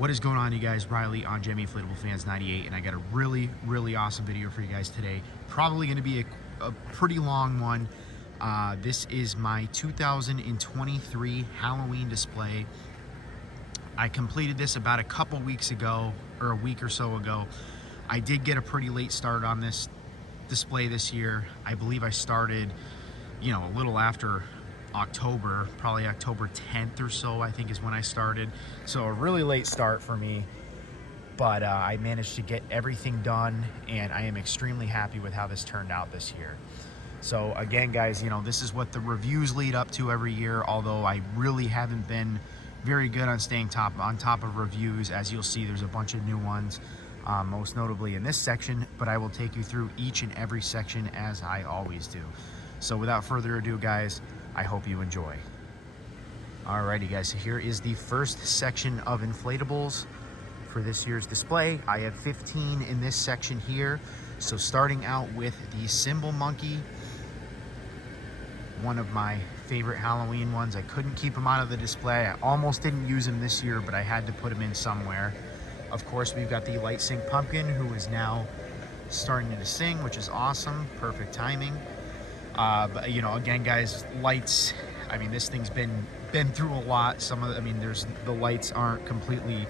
What is going on, you guys? Riley on Gemmy Inflatable Fans 98, and I got a really awesome video for you guys today. Probably going to be a pretty long one. This is my 2023 Halloween display. I completed this about a couple weeks ago, or a week or so ago. I did get a pretty late start on this display this year. I believe I started, you know, a little after October, probably October 10th or so, I think is when I started. So a really late start for me, but I managed to get everything done, and I am extremely happy with how this turned out this year. So again, guys, you know, this is what the reviews lead up to every year, although I really haven't been very good on staying on top of reviews. As you'll see, there's a bunch of new ones, most notably in this section, but I will take you through each and every section as I always do. So without further ado, guys, I hope you enjoy. Alrighty, guys, so here is the first section of inflatables for this year's display. I have 15 in this section here. So starting out with the Symbol Monkey, one of my favorite Halloween ones. I couldn't keep him out of the display. I almost didn't use him this year, but I had to put him in somewhere. Of course, we've got the Light Sync Pumpkin, who is now starting to sing, which is awesome. Perfect timing. But you know, again, guys, lights, I mean, this thing's been through a lot. The lights aren't completely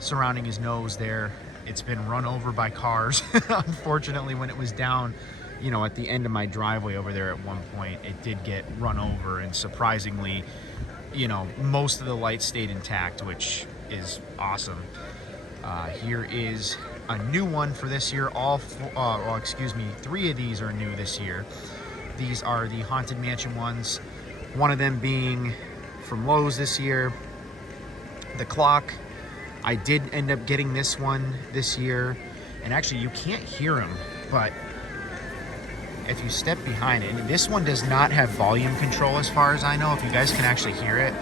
surrounding his nose there. It's been run over by cars. Unfortunately, when it was down, you know, at the end of my driveway over there at one point, it did get run over, and surprisingly, you know, most of the lights stayed intact, which is awesome. Here is a new one for this year. Three of these are new this year. These are the Haunted Mansion ones, one of them being from Lowe's this year. The clock, I did end up getting this one this year, and actually you can't hear him, but if you step behind it, and this one does not have volume control as far as I know, if you guys can actually hear it.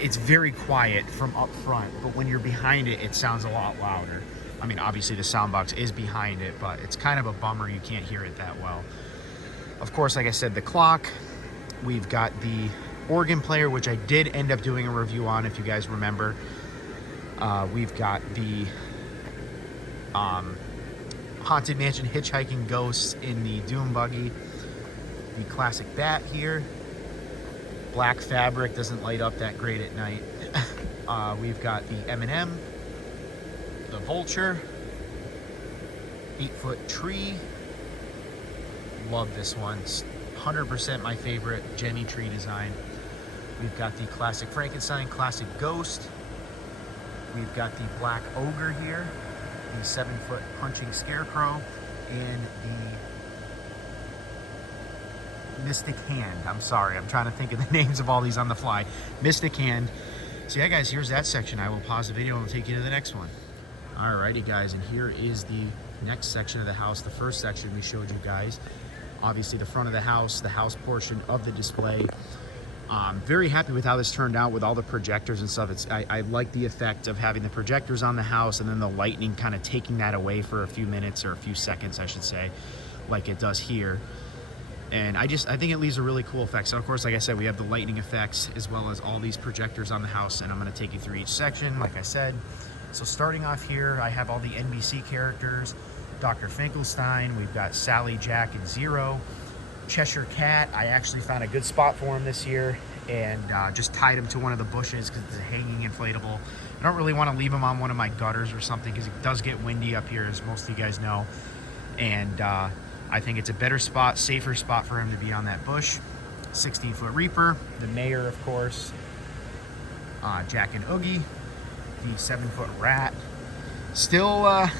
It's very quiet from up front, but when you're behind it, it sounds a lot louder. I mean, obviously the sound box is behind it, but it's kind of a bummer you can't hear it that well. Of course, like I said, the clock. We've got the organ player, which I did end up doing a review on, if you guys remember. We've got the Haunted Mansion hitchhiking ghosts in the Doom buggy. The classic bat here. Black fabric, doesn't light up that great at night. We've got the M&M. The vulture, 8-foot tree. Love this one. 100% my favorite Gemmy tree design. We've got the classic Frankenstein, classic ghost. We've got the black ogre here, the 7-foot punching scarecrow, and the mystic hand. I'm sorry, I'm trying to think of the names of all these on the fly. Mystic hand. So yeah, guys, here's that section. I will pause the video and take you to the next one. Alrighty, guys, and here is the next section of the house. The first section we showed you guys, obviously the front of the house portion of the display. Very happy with how this turned out with all the projectors and stuff. I like the effect of having the projectors on the house and then the lightning kind of taking that away for a few minutes, or a few seconds, I should say, like it does here. And I think it leaves a really cool effect. So of course, like I said, we have the lightning effects as well as all these projectors on the house, and I'm going to take you through each section, like I said. So starting off here, I have all the NBC characters. Dr. Finkelstein, we've got Sally, Jack, and Zero. Cheshire Cat, I actually found a good spot for him this year, and just tied him to one of the bushes because it's a hanging inflatable. I don't really want to leave him on one of my gutters or something because it does get windy up here, as most of you guys know. And I think it's a better spot, safer spot for him to be on that bush. 16-foot Reaper, the Mayor, of course. Jack and Oogie. The 7-foot rat. Still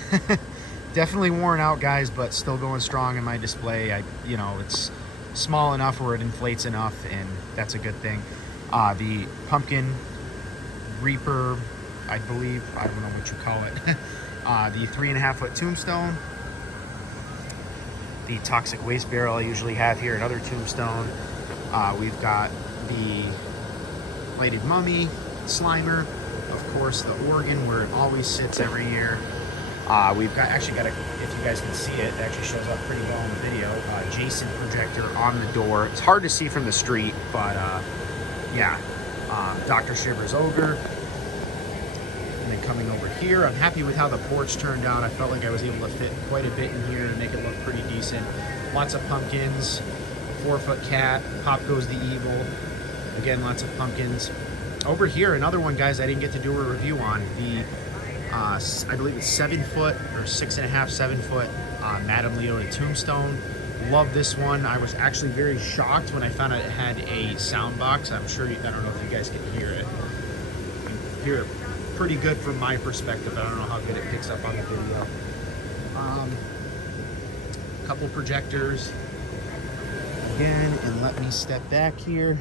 definitely worn out, guys, but still going strong in my display. You know, it's small enough where it inflates enough, and that's a good thing. The Pumpkin Reaper, I believe, I don't know what you call it. The 3.5-foot Tombstone. The Toxic Waste Barrel I usually have here, another Tombstone. We've got the Bladed Mummy, Slimer. Of course, the organ where it always sits every year. We've actually got if you guys can see it, it actually shows up pretty well in the video. Jason projector on the door. It's hard to see from the street, but yeah. Dr. Shiver's Ogre, And then coming over here, I'm happy with how the porch turned out. I felt like I was able to fit quite a bit in here and make it look pretty decent. Lots of pumpkins, 4-foot cat, Pop Goes the Evil. Again, lots of pumpkins. Over here, another one, guys, I didn't get to do a review on. The, I believe it's 7-foot or 6.5, 7-foot Madame Leota Tombstone. Love this one. I was actually very shocked when I found out it had a sound box. I'm sure, I don't know if you guys can hear it. You can hear it pretty good from my perspective. I don't know how good it picks up on the video. Couple projectors. Again, and let me step back here.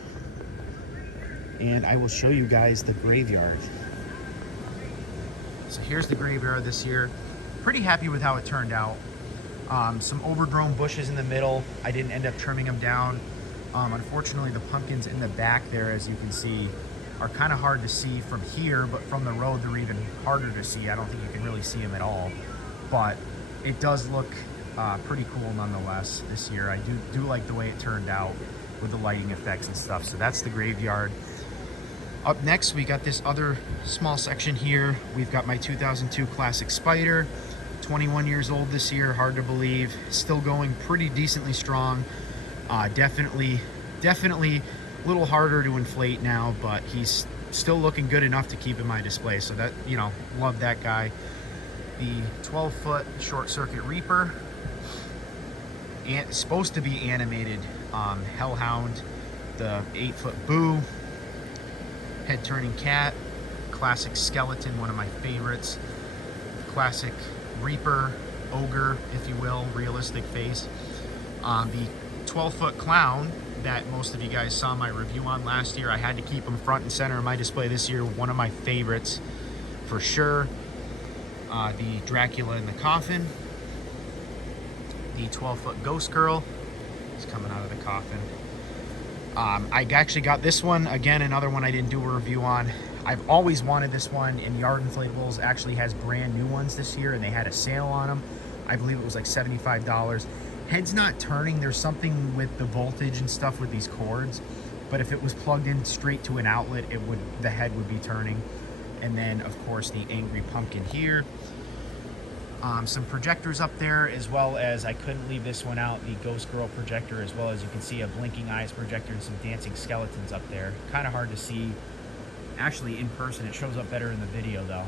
And I will show you guys the graveyard. So here's the graveyard this year. Pretty happy with how it turned out. Some overgrown bushes in the middle. I didn't end up trimming them down. Unfortunately, the pumpkins in the back there, as you can see, are kind of hard to see from here, but from the road, they're even harder to see. I don't think you can really see them at all, but it does look pretty cool nonetheless this year. I do like the way it turned out with the lighting effects and stuff. So that's the graveyard. Up next, we got this other small section here. We've got my 2002 Classic Spider, 21 years old this year, hard to believe. Still going pretty decently strong. Definitely a little harder to inflate now, but he's still looking good enough to keep in my display. So that, you know, love that guy. The 12-foot Short Circuit Reaper, and supposed to be animated Hellhound, the 8-foot Boo, Head Turning Cat, Classic Skeleton, one of my favorites, Classic Reaper, Ogre, if you will, realistic face. The 12-foot Clown that most of you guys saw my review on last year, I had to keep him front and center in my display this year. One of my favorites for sure. The Dracula in the Coffin, the 12-foot Ghost Girl is coming out of the coffin. I actually got this one, again, another one I didn't do a review on. I've always wanted this one, and Yard Inflatables actually has brand new ones this year, and they had a sale on them. I believe it was like $75. Head's not turning. There's something with the voltage and stuff with these cords, but if it was plugged in straight to an outlet, the head would be turning. And then, of course, the Angry Pumpkin here. Some projectors up there, as well as, I couldn't leave this one out, the Ghost Girl projector, as well as you can see a blinking eyes projector and some dancing skeletons up there. Kind of hard to see actually in person. It shows up better in the video though.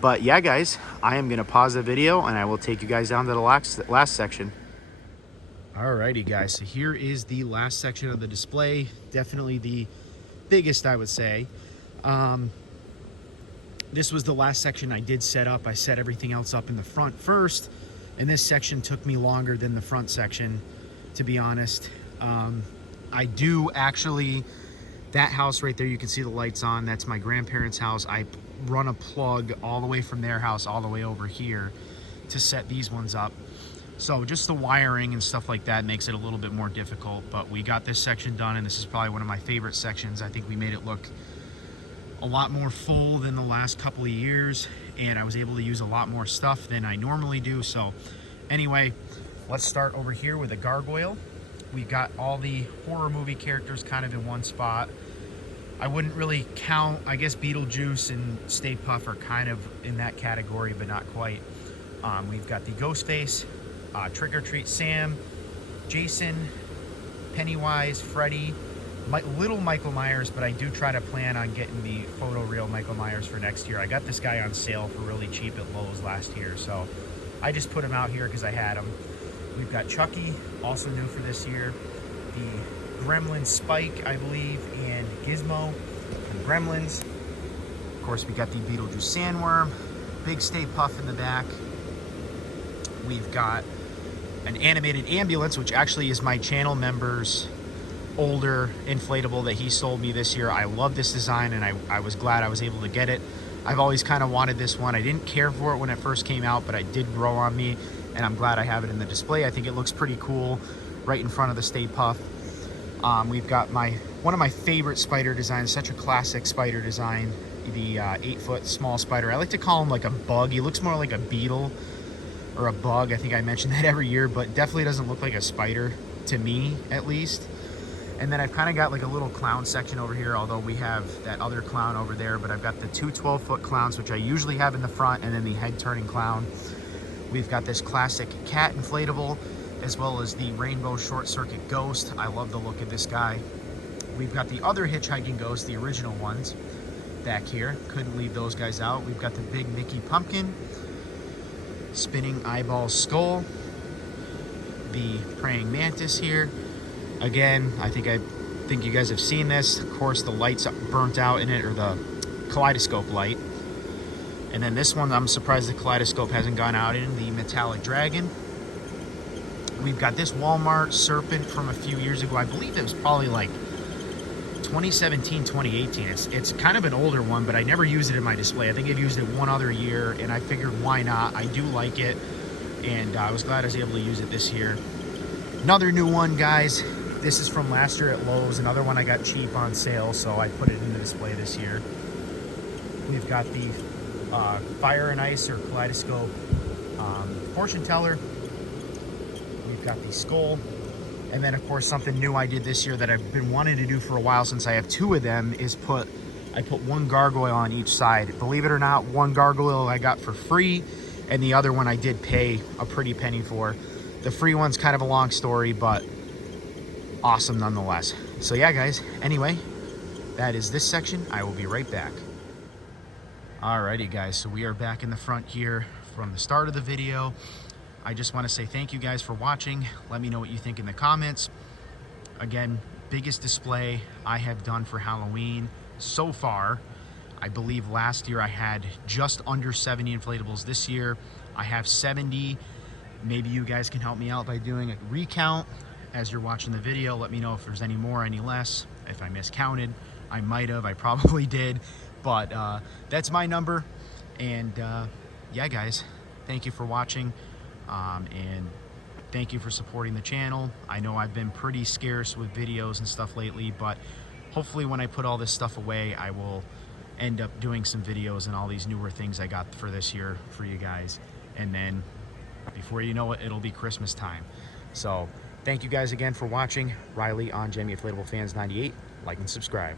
But yeah, guys, I am gonna pause the video and I will take you guys down to the last section. Alrighty, guys, so here is the last section of the display. Definitely the biggest, I would say. This was the last section I did set up. I set everything else up in the front first, and this section took me longer than the front section, to be honest. I do actually, that house right there, you can see the lights on, that's my grandparents' house. I run a plug all the way from their house all the way over here to set these ones up. So just the wiring and stuff like that makes it a little bit more difficult, but we got this section done, and this is probably one of my favorite sections. I think we made it look a lot more full than the last couple of years, and I was able to use a lot more stuff than I normally do. So anyway, let's start over here with a gargoyle. We got all the horror movie characters kind of in one spot. I wouldn't really count, I guess Beetlejuice and Stay Puft are kind of in that category, but not quite. We've got the Ghostface, Trick or Treat Sam, Jason, Pennywise, Freddy, little Michael Myers, but I do try to plan on getting the photoreal Michael Myers for next year. I got this guy on sale for really cheap at Lowe's last year, so I just put him out here because I had him. We've got Chucky, also new for this year. The Gremlin Spike, I believe, and Gizmo from Gremlins. Of course, we got the Beetlejuice Sandworm, Big Stay Puft in the back. We've got an animated ambulance, which actually is my channel member's older inflatable that he sold me this year. I love this design, and I was glad I was able to get it. I've always kind of wanted this one. I didn't care for it when it first came out, but it did grow on me, and I'm glad I have it in the display. I think it looks pretty cool right in front of the Stay Puft. We've got one of my favorite spider designs, such a classic spider design, the 8-foot small spider. I like to call him like a bug. He looks more like a beetle or a bug. I think I mention that every year, but definitely doesn't look like a spider to me, at least. And then I've kind of got like a little clown section over here, although we have that other clown over there, but I've got the two 12-foot clowns, which I usually have in the front, and then the head turning clown. We've got this classic cat inflatable, as well as the rainbow short circuit ghost. I love the look of this guy. We've got the other hitchhiking ghosts, the original ones, back here. Couldn't leave those guys out. We've got the big Mickey pumpkin, spinning eyeball skull, the praying mantis here. Again, I think you guys have seen this. Of course, the light's burnt out in it, or the kaleidoscope light. And then this one, I'm surprised the kaleidoscope hasn't gone out in, the metallic dragon. We've got this Walmart serpent from a few years ago. I believe it was probably like 2017, 2018. It's kind of an older one, but I never used it in my display. I think I've used it one other year, and I figured why not? I do like it, and I was glad I was able to use it this year. Another new one, guys. This is from last year at Lowe's. Another one I got cheap on sale, so I put it in the display this year. We've got the fire and ice or kaleidoscope fortune teller. We've got the skull. And then, of course, something new I did this year that I've been wanting to do for a while, since I have two of them, is I put one gargoyle on each side. Believe it or not, one gargoyle I got for free, and the other one I did pay a pretty penny for. The free one's kind of a long story, but awesome nonetheless. So yeah, guys, anyway, that is this section. I will be right back. Alrighty, guys, so we are back in the front here from the start of the video. I just want to say thank you guys for watching. Let me know what you think in the comments. Again, biggest display I have done for Halloween so far. I believe last year I had just under 70 inflatables. This year I have 70. Maybe you guys can help me out by doing a recount as you're watching the video. Let me know if there's any more, any less. If I miscounted, I might have, I probably did, but that's my number. And yeah, guys, thank you for watching, and thank you for supporting the channel. I know I've been pretty scarce with videos and stuff lately, but hopefully when I put all this stuff away, I will end up doing some videos and all these newer things I got for this year for you guys. And then before you know it, it'll be Christmas time. So thank you guys again for watching. Riley on Gemmy Inflatable Fans 98. Like and subscribe.